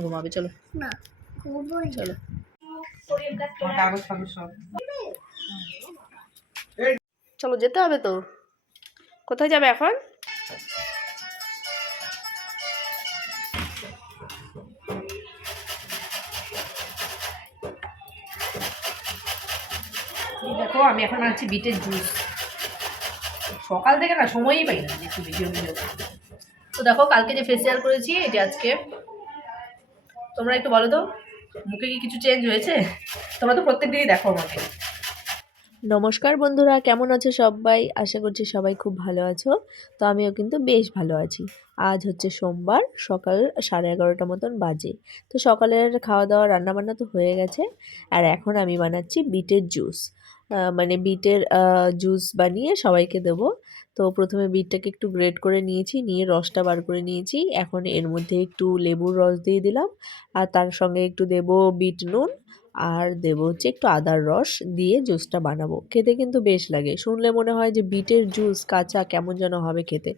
ঘুমাবে চলো। না চলো। চলো যেতে হবে তো? কোথায় যাবে এখন? দেখো আমি এখন আছি বিটের জুস। সকাল থেকে না সময়ই পাই না। একটু ভিডিও ভিডিও তো দেখো, কালকে যে ফেসিয়াল করেছি, এটি আজকে। তোমরা একটু বলো তো, মুখে কি কিছু চেঞ্জ হয়েছে? তোমরা তো প্রত্যেক দিনই দেখো আমাকে। নমস্কার বন্ধুরা, কেমন আছো সবাই? আশা করছি সবাই খুব ভালো আছো। তো আমিও কিন্তু বেশ ভালো আছি। আজ হচ্ছে সোমবার, সকাল সাড়ে এগারোটা মতন বাজে। তো সকালের খাওয়া দাওয়া রান্নাবান্না তো হয়ে গেছে। আর এখন আমি বানাচ্ছি বিটের জুস মানে বিটের জুস বানিয়ে সবাইকে দেবো। তো প্রথমে বিটটাকে একটু গ্রেড করে নিয়েছি, নিয়ে রসটা বার করে নিয়েছি। এখন এর মধ্যে একটু লেবুর রস দিয়ে দিলাম। আর তার সঙ্গে একটু দেব বিট নুন। আর দেবো হচ্ছে একটু আদার রস দিয়ে জুসটা বানাবো। খেতে কিন্তু বেশ লাগে। শুনলে মনে হয় যে বিটের জুস কাঁচা কেমন যেন হবে খেতে।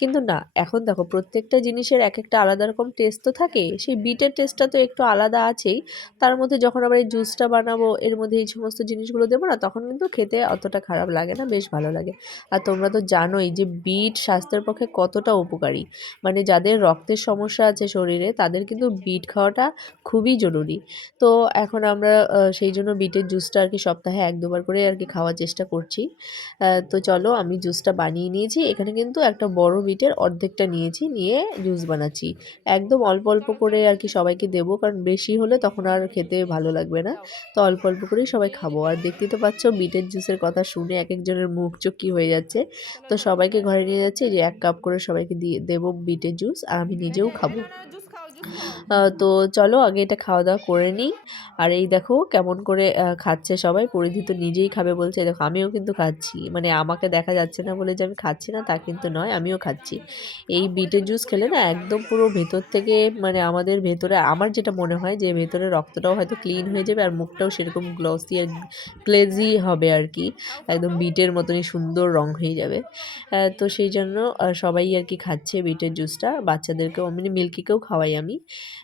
কিন্তু না, এখন দেখো প্রত্যেকটা জিনিসের এক একটা আলাদা রকম টেস্ট তো থাকে। সেই বিটের টেস্টটা তো একটু আলাদা আছেই। তার মধ্যে যখন আবার এই জুসটা বানাবো, এর মধ্যে এই সমস্ত জিনিসগুলো দেবো না, তখন কিন্তু খেতে অতটা খারাপ লাগে না, বেশ ভালো লাগে। আর তোমরা তো জানোই যে বিট স্বাস্থ্যের পক্ষে কতটা উপকারী। মানে যাদের রক্তের সমস্যা আছে শরীরে, তাদের কিন্তু বিট খাওয়াটা খুবই জরুরি। তো এখন আমরা আহ, সেই জন্য বিটের জুসটা আর কি সপ্তাহে এক দুবার করে আর কি খাওয়ার চেষ্টা করছি। তো চলো আমি জুসটা বানিয়ে নিয়েছি। এখানে কিন্তু একটা বড় বিটের অর্ধেকটা নিয়েছি নিয়ে জুস বানাচ্ছি। একদম অল্প অল্প করে আর কি সবাইকে দেবো কারণ বেশি হলে তখন আর খেতে ভালো লাগবে না। তো অল্প অল্প করেই সবাই খাব। আর দেখতেই তো পাচ্ছ বিটের জুসের কথা শুনে এক একজনের মুখ চোখ কী হয়ে যাচ্ছে। তো সবাইকে ঘরে নিয়ে যাচ্ছে যে এক কাপ করে সবাইকে দিয়ে দেবো বিটের জুস আর আমি নিজেও খাব। তো চলো আগে এটা খাওয়া দাওয়া করে নিই। আর এই দেখো কেমন করে খাচ্ছে সবাই। পরিধি তো নিজেই খাবে বলছে দেখো, আমিও কিন্তু খাচ্ছি। মানে আমাকে দেখা যাচ্ছে না বলে যে আমি খাচ্ছি না, তা কিন্তু নয়, আমিও খাচ্ছি। এই বিটের জুস খেলে না একদম পুরো ভেতর থেকে মানে আমাদের ভেতরে, আমার যেটা মনে হয় যে ভেতরে রক্তটাও হয়তো ক্লিন হয়ে যাবে, আর মুখটাও সেরকম গ্লসি আর গ্লেজি হবে আর কি। একদম বিটের মতনই সুন্দর রং হয়ে যাবে। তো সেই জন্য সবাই আর কি খাচ্ছে বিটের জুসটা। বাচ্চাদেরকেও মানে মিল্কিকেও খাওয়াই আমি।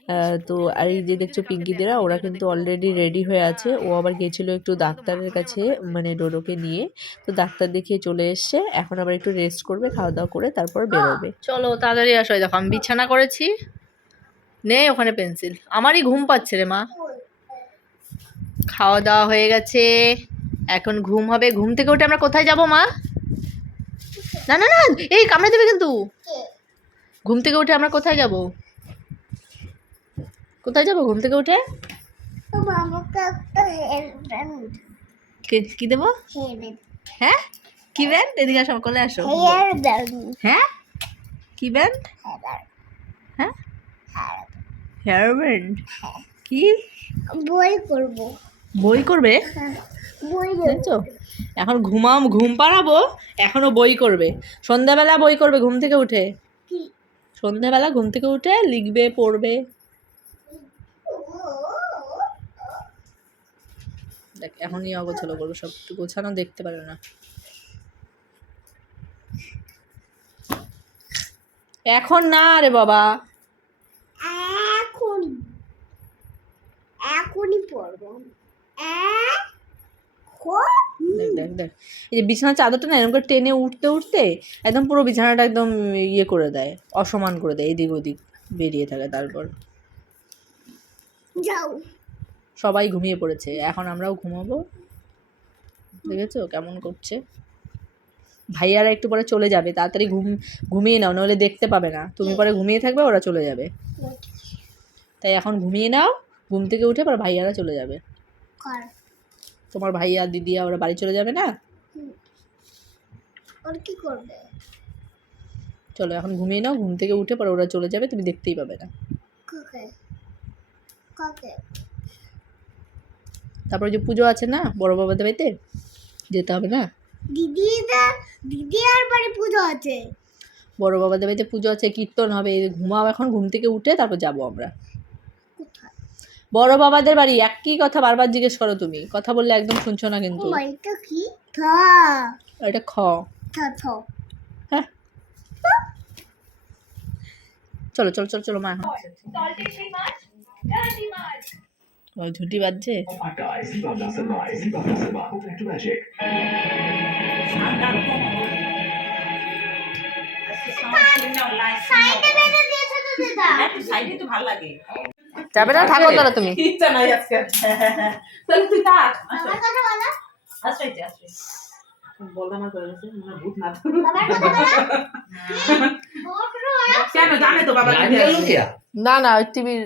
আহ, তো আর এই যে দেখছ পিঙ্কিদেরা ওরা কিন্তু অলরেডি রেডি হয়ে আছে। ও আবার গেছিল একটু ডাক্তারের কাছে মানে ডোডোকে নিয়ে। তো ডাক্তার দেখিয়ে চলে এসছে। এখন আবার একটু রেস্ট করবে খাওয়া দাওয়া করে তারপর বেরোবে। চলো তাড়াতাড়ি আসো দেখো আমি বিছানা করেছি। নে ওখানে পেন্সিল আমারই ঘুম পাচ্ছে রে মা। খাওয়া দাওয়া হয়ে গেছে। এখন ঘুম হবে। ঘুম থেকে উঠে আমরা কোথায় যাব মা? না না না এই কামড়ে দেবে কিন্তু। ঘুম থেকে উঠে আমরা কোথায় যাব? কোথায় যাব? ঘুম থেকে উঠে? কে- দেবো? হ্যাঁ? কি ব্যান্ড এদিকে আসো কোলে আসো। হ্যাঁ? কি ব্যান্ড হ্যাঁ? হেয়ার ব্যান্ড কি? বই করব বই করবে? হ্যাঁ এখন ঘুমাম ঘুম পাড়াবো এখনও বই করবে। সন্ধ্যাবেলা বই করবে ঘুম থেকে উঠে? কি? সন্ধ্যাবেলা ঘুম থেকে উঠে লিখবে পড়বে। দেখ এখনই অগোছালো করব সব গোছানো দেখতে পারে না। এখন না রে বাবা। এখন এখনই পড়ব দেখ দেখ। এই যে বিছানার চাদরটা না এরকম করে টেনে উঠতে উঠতে একদম পুরো বিছানাটা একদম ইয়ে করে দেয় অসমান করে দেয় এদিক ওদিক বেরিয়ে থাকে তারপর। যাও। সবাই ঘুমিয়ে পড়েছে। এখন আমরাও ঘুমাবো। দেখেছ কেমন করছে? ভাইয়ারা একটু পরে চলে যাবে। তাড়াতাড়ি ঘুম ঘুমিয়ে নাও নাহলে দেখতে পাবে না। তুমি পরে ঘুমিয়ে থাকবে ওরা চলে যাবে। তাই এখন ঘুমিয়ে নাও ঘুম থেকে উঠে পরে ভাইয়ারা চলে যাবে। তোমার ভাইয়া দিদিয়া ওরা বাড়ি চলে যাবে না? কি করবে? চলো এখন ঘুমিয়ে নাও ঘুম থেকে উঠে পরে ওরা চলে যাবে তুমি দেখতেই পাবে না। তারপরে যে পুজো আছে না বড় বাবাদের বাড়িতে যেতে হবে না দিদিদা দিদি আর বাড়ি পুজো আছে বড় বাবাদের বাড়িতে পুজো আছে কীর্তন হবে ঘুমাও এখন ঘুম থেকে উঠে তারপর যাব আমরা কোথায় বড় বাবাদের বাড়ি একই কথা বারবার জিজ্ঞেস করো তুমি কথা বললে একদম শুনছো না কিন্তু এটা কি থা এটা খ হ্যাঁ চলো চলো চলো চলো মা ঝুটি বাজছে? সাইডে বেঁধে দিয়েছ তো দিদা সাইডে তো ভালো লাগে যাবে না থাকো তাহলে তুমি। ইচ্ছা নাই আজকে তাহলে তুই থাক বললাম করে মনে ভূত না কেন জানে তো বাবা না না ওই টিভির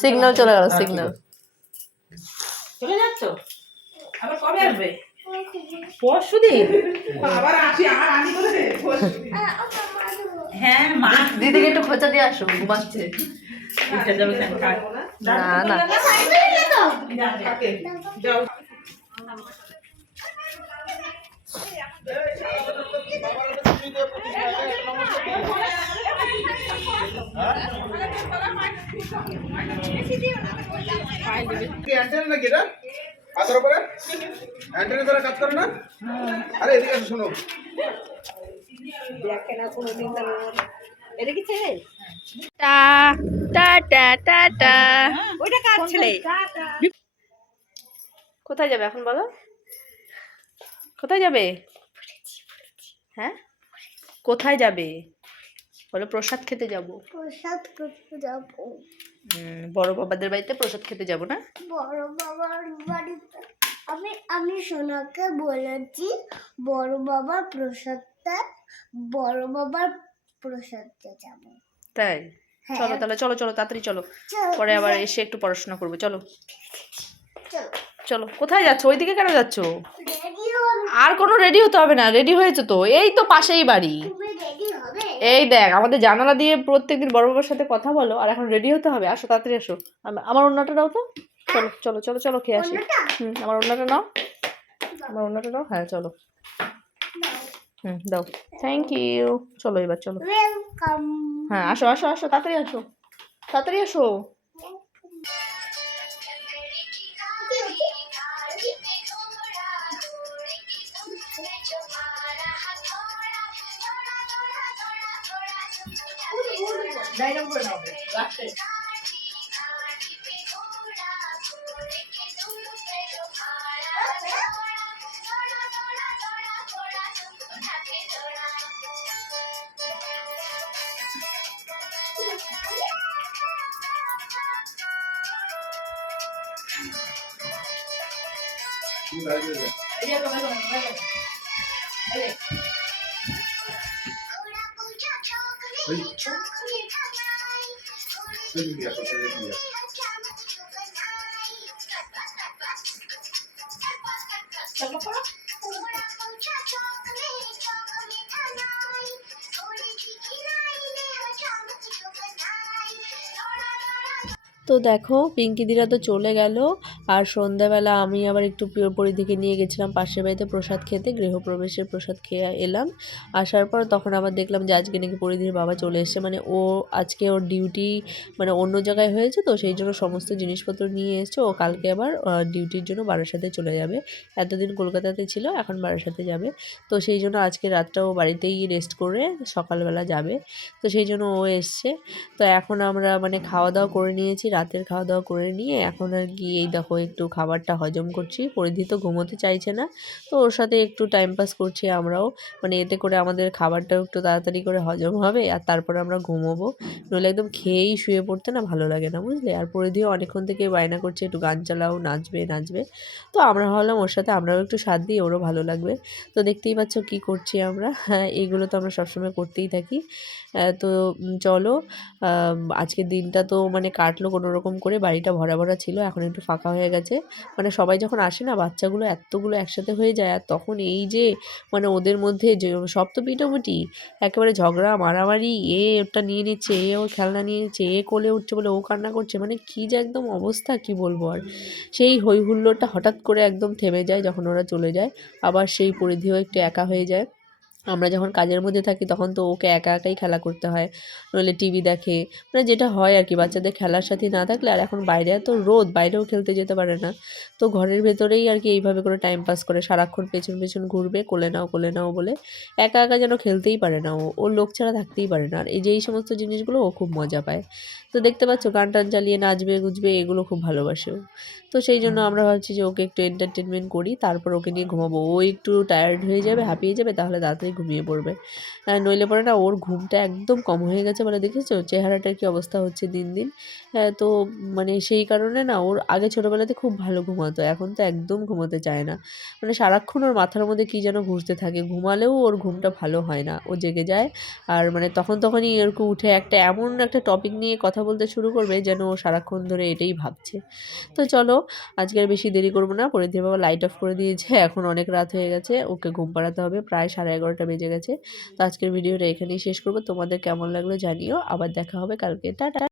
সিগন্যাল চলে গেল সিগন্যাল চলে যাচ্ছ? আবার কবে আসবে? পরশু দিন। আবার আসি আর আনি করে হ্যাঁ মা। দিদিকে একটু খোঁচা দিয়ে আসো ঘুমাচ্ছে না না। যাও। অ্যান্টেনা নাকি এটা? হাতের উপরে? অ্যান্টেনা দ্বারা কাজ করে না? আরে এদিকে এসো শোনো। টা টা টা টা টা। ওইটা কার ছেলে? কোথায় যাবে এখন বলো? কোথায় যাবে? হ্যাঁ? কোথায় যাবে? বলো প্রসাদ খেতে যাব? প্রসাদ করতে যাব। বড় বাবাদের বাড়িতে প্রসাদ খেতে যাব না? বড় বাবার বাড়িতে। আমি আমি সোনাকে বলেছি বড় বাবার প্রসাদটা বড় বাবার প্রসাদটা যাব। তাই? হ্যাঁ। চলো তাহলে চলো চলো তাড়াতাড়ি চলো। পরে আবার এসে একটু পড়াশোনা করব চলো। চলো। কোথায় যাচ্ছ? ওইদিকে কেন যাচ্ছ? রেডি আর কোনো রেডি হতে হবে না রেডি হয়েছে তো এই তো পাশেই বাড়ি। এই দেখ আমাদের জানালা দিয়ে প্রত্যেকদিন বড় বাবার সাথে কথা বলো আর এখন রেডি হতে হবে। আসো তাড়াতাড়ি আসো। আমার অন্যটা দাও তো। চলো চলো চলো চলো খেয়ে আসি। হুম আমার অন্যটা নাও। আমার অন্যটা নাও। হ্যাঁ চলো। হুম দাও। থ্যাংক ইউ চলো এবার চলো। ওয়েলকাম হ্যাঁ আসো আসো আসো তাড়াতাড়ি আসো। তাড়াতাড়ি আসো। তুমি দাঁড়িয়ে যাবে ওই এদিকে আসো এদিকে আসো তো দেখো পিঙ্কিদিরা তো চলে গেল। আর সন্ধ্যাবেলা আমি আবার একটু প্রিয় পরিধিকে নিয়ে গেছিলাম, পাশের বাড়িতে প্রসাদ খেতে, গৃহপ্রবেশের প্রসাদ খেয়ে এলাম। আসার পর তখন আবার দেখলাম যে আজকে নাকি পরিধির বাবা চলে এসেছে মানে ও আজকে ওর ডিউটি মানে অন্য জায়গায় হয়েছে তো সেই জন্য সমস্ত জিনিসপত্র নিয়ে এসছে। ও কালকে আবার ডিউটির জন্য বারাসাতে চলে যাবে। এতদিন কলকাতাতে ছিল, এখন বারাসাতে যাবে। তো সেই জন্য আজকে রাতটা ও বাড়িতেই রেস্ট করে সকালবেলা যাবে। তো সেই জন্য ও এসছে। তো এখন আমরা মানে খাওয়া দাওয়া করে নিয়েছি, রাতের খাওয়া দাওয়া করে নিয়ে এখন আর কি এই দেখো একটু খাবারটা হজম করছি। পরিধি তো ঘুমোতে চাইছে না। তো ওর সাথে একটু টাইম পাস করছি আমরাও। মানে এতে করে আমাদের খাবারটাও একটু তাড়াতাড়ি করে হজম হবে আর তারপরে আমরা ঘুমোবো। নইলে একদম খেয়েই শুয়ে পড়তে না ভালো লাগে না, বুঝলে? আর পরিধিও অনেকক্ষণ থেকে বায়না করছে, একটু গান চালাও, নাচবে নাচবে। তো আমরা ভাবলাম ওর সাথে আমরাও একটু সাথ দিই, ওরও ভালো লাগবে। তো দেখতেই পাচ্ছ কি করছি আমরা? হ্যাঁ এইগুলো তো আমরা সবসময় করতেই থাকি। তো চলো আজকের দিনটা তো মানে কাটলো কোনো রকম করে, বাড়িটা ভরা ভরা ছিল, এখন একটু ফাঁকা হয়ে গেছে। মানে সবাই যখন আসে না, বাচ্চাগুলো এতগুলো একসাথে হয়ে যায় আর তখন এই যে মানে ওদের মধ্যে যে, সব তো পিটাপুটি একেবারে ঝগড়া, মারামারি, এ ওটা নিয়ে নিচ্ছে, এ ও খেলনা নিয়ে নিচ্ছে, এ কোলে উঠছে বলে ও কান্না করছে মানে কী যে একদম অবস্থা, কি বলব আর। সেই হই হুল্লোড়টা হঠাৎ করে একদম থেমে যায় যখন ওরা চলে যায়, আবার সেই পরিধিও একটু একা হয়ে যায়। আমরা যখন কাজের মধ্যে থাকি তখন তো ওকে একা একাই খেলা করতে হয়। নইলে টিভি দেখে মানে যেটা হয় আর কি, বাচ্চাদের খেলার সাথে না থাকলে আর এখন বাইরে এত রোদ, বাইরেও খেলতে যেতে পারে না। তো ঘরের ভেতরেই আর কি এইভাবে করে টাইম পাস করে, সারাক্ষণ পেছন পেছন ঘুরবে, কোলে নাও কোলে নাও বলে একা একা যেন খেলতেই পারে না ও, ওর লোক ছাড়া থাকতেই পারে না। আর এই যে এই সমস্ত জিনিসগুলো ও খুব মজা পায়। তো দেখতে পাচ্ছ, গান টান চালিয়ে নাচবে, গুজবে, এগুলো খুব ভালোবাসে ও। তো সেই জন্য আমরা ভাবছি যে ওকে একটু এন্টারটেনমেন্ট করি, তারপর ওকে নিয়ে ঘুমাবো। ও একটু টায়ার্ড হয়ে যাবে, হাঁপিয়ে যাবে, তাহলে তাড়াতাড়ি ঘুমিয়ে পড়বে। নইলে পরে না ওর ঘুমটা একদম কম হয়ে গেছে বলে দেখেছ? চেহারাটার কি অবস্থা হচ্ছে দিন দিন। তো মানে সেই কারণে না ওর আগে ছোটোবেলাতে খুব ভালো ঘুমাতো, এখন তো একদম ঘুমাতে চায় না। মানে সারাক্ষণ ওর মাথার মধ্যে কী যেন ঘুরতে থাকে, ঘুমালেও ওর ঘুমটা ভালো হয় না। ও জেগে যায় আর মানে তখন তখনই এরকম উঠে একটা এমন একটা টপিক নিয়ে কথা বলতে শুরু করবে যেন ও সারাক্ষণ ধরে এটাই ভাবছে। তো চলো আজকে আর বেশি দেরি করব না। পরিধীর বাবা লাইট অফ করে দিয়েছে। এখন অনেক রাত হয়ে গেছে। ওকে ঘুম পাড়াতে হবে। প্রায় সাড়ে এগারোটা বেজে গেছে। তো আজকের ভিডিওটা এখানেই শেষ করব। তোমাদের কেমন লাগল জানিও। আবার দেখা হবে কালকে। টাটা!